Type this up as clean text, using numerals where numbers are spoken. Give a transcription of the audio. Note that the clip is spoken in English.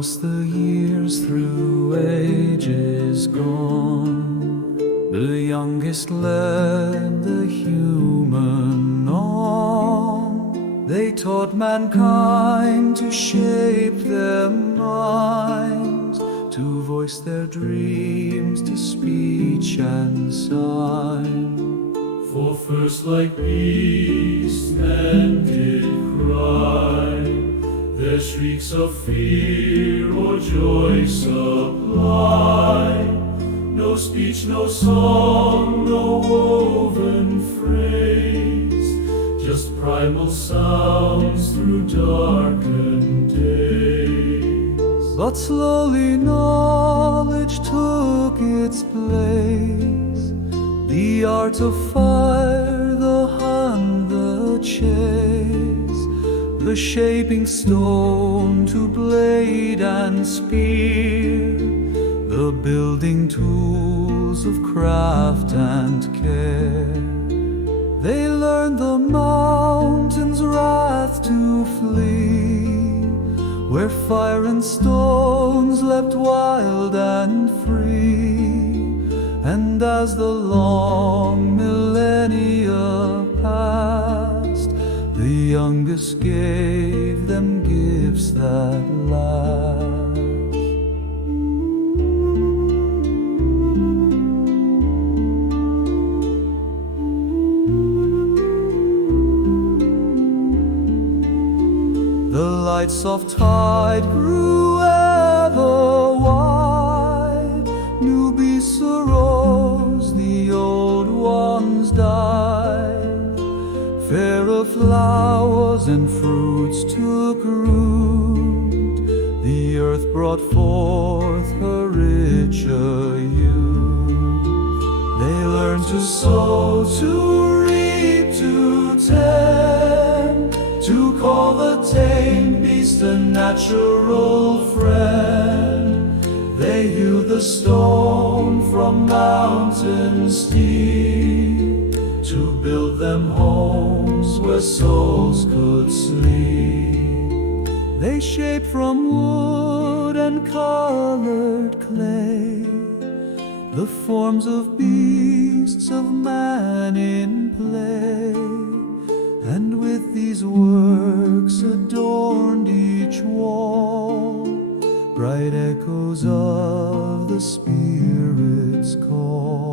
Across the years, through ages gone, the youngest led the human on. They taught mankind to shape their minds, to voice their dreams to speech and sign. For first like beasts men did cry, their shrieks of fear or joy sublime. No speech, no song, no woven phrase, just primal sounds through darkened days. But slowly knowledge took its place, the art of fire, the hunt, the chase, the shaping stone to blade and spear, the building tools of craft and care. They learned the mountain's wrath to flee, where fire and stones leapt wild and free. And as the long millennia passed, the youngest gave them gifts that last. The light soft tide grew ever wide, new beasts arose, the old ones died. Fairer flowers and fruits took root, the earth brought forth her richer youth. They learned to sow, to reap, to tend, to call the tame beast a natural friend. They hewed the stone from mountains steep, to build them homes where souls could sleep. They shaped from wood and colored clay the forms of beasts, of man in play, and with these works adorned each wall, bright echoes of the Spirit's call.